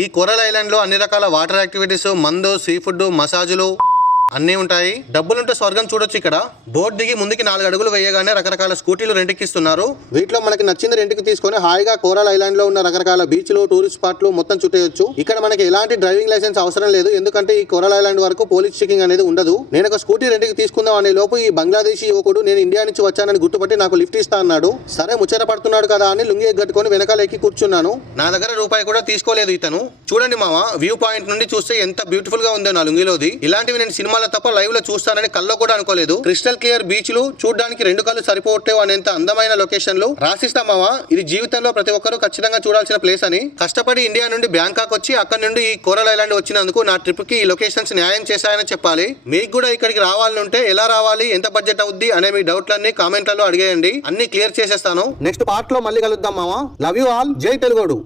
ఈ coral island లో అన్ని రకాల వాటర్ యాక్టివిటీస్, మందు, సీ ఫుడ్, మసాజులు అన్నీ ఉంటాయి. డబ్బులుంటే స్వర్గం చూడొచ్చు. ఇక్కడ బోట్ దిగి ముందుకి 4 అడుగులు వేయగానే రకరకాల స్కూటీలు రెంట్కి ఇస్తున్నారు. వీటిలో మనకి నచ్చింది రెంట్కి తీసుకొని హాయిగా కోరల్ ఐలాండ్ లో ఉన్న రకరకాల బీచ్లు, టూరిస్ట్ స్పాట్లు మొత్తం చుట్టేయొచ్చు. ఇక్కడ మనకి ఎలాంటి డ్రైవింగ్ లైసెన్స్ అవసరం లేదు, ఎందుకంటే ఈ కోరల్ ఐలాండ్ వరకు పోలీస్ చెకింగ్ అనేది ఉండదు. నేను ఒక స్కూటీ రెంట్కి తీసుకుందాం అనే లోపు ఈ బంగ్లాదేశీ యువకుడు నేను ఇండియా నుంచి వచ్చానని గుర్తుపట్టి నాకు లిఫ్ట్ ఇస్తా అన్నాడు. సరే ముచ్చట పడుతున్నాడు కదా అని లుంగి ఎగ్గట్టుకొని వెనకాల ఎక్కి కూర్చున్నాను. నా దగ్గర రూపాయి కూడా తీసుకోలేదు ఇతను. చూడండి మామ, వ్యూ పాయింట్ నుండి చూస్తే ఎంత బ్యూటిఫుల్ గా ఉందో నా లుంగిలోది. ఇలాంటివి నేను సినిమా తప్ప లైవ్ లో చూస్తానని కల్లో కూడా అనుకోలేదు. క్రిస్టల్ క్లియర్ బీచ్లు, చూడడానికి 2 కళ్ళు సరిపోవట్లేవు అనేంత అందమైన లొకేషన్లు. రాసిస్తా మావా, ఇది జీవితంలో ప్రతి ఒక్కరూ ఖచ్చితంగా చూడాల్సిన ప్లేస్ అని. కష్టపడి ఇండియా నుండి బ్యాంకాక్ వచ్చి అక్కడ నుండి ఈ కోరల్ ఐలాండ్ వచ్చినందుకు నా ట్రిప్ కి ఈ లొకేషన్స్ న్యాయం చేశాయని చెప్పాలి. మీకు కూడా ఇక్కడికి రావాలంటే ఎలా రావాలి, ఎంత బడ్జెట్ అవుద్ది అనే మీ డౌట్లన్నీ కామెంట్లలో అడిగేయండి. అన్ని క్లియర్ చేసేస్తాను. నెక్స్ట్ పార్ట్ లో మళ్ళీ కలుద్దాం మావా. Love you all. జై తెలుగోడు.